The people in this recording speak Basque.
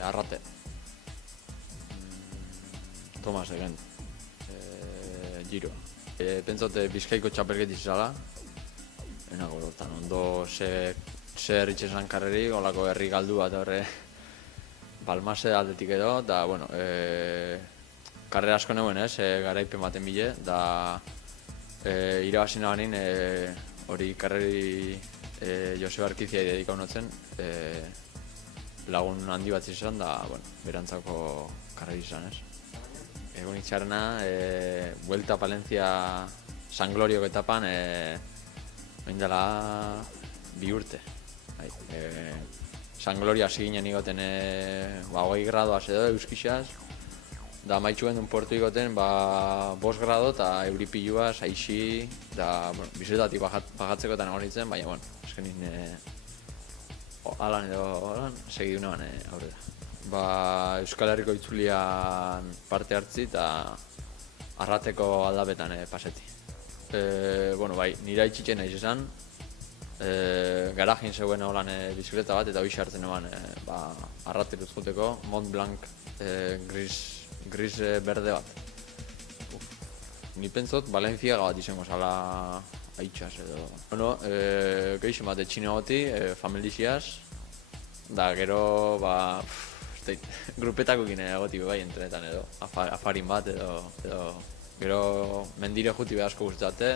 Arrate. Tomas egen. Giro. Pentsote Bizkaiko txapelket izala. Enago hortan, ondo ze herritxe zan karreri, olako herri galdu bat horre Balmase aldetik edo, da, bueno, karrera asko neuen ez, garaipen baten bile, da irabazi nabanin hori karreri Joseba Arkiziai dedikau notzen, lagun handi bat izan, da, bueno, berantzako karreri izan ez. Egon itxarena, Vuelta a Palencia San Gloriok etapan, oindela 2 urte. San Gloria hasi ginen igoten 20 gradoaz edo euskixaz, da maitxu gendun puertu igoten 5 grado eta euripiluaz, aixi, da bizetatik bagatzekoetan egon nintzen, baina, bueno, eskenin alan edo alan, segidune ban aurrera. Euskal Herriko itzulian parte hartzi eta Arrateko aldapetan paseti. Bueno, bai, nira itxitzen naiz esan, garajin zegoen holan bizikleta bat eta hoxe hartzen eban Arrateruz joteko Mont Blanc gris berde bat. Ni pentsot Valenciaga bat izango zala haitxas edo. Bueno, gehixen bat etxine goti, familiziaz, da gero, grupetako gine egoti bai entrenetan edo, afarin bat edo, gero mendire juti behar asko guztate,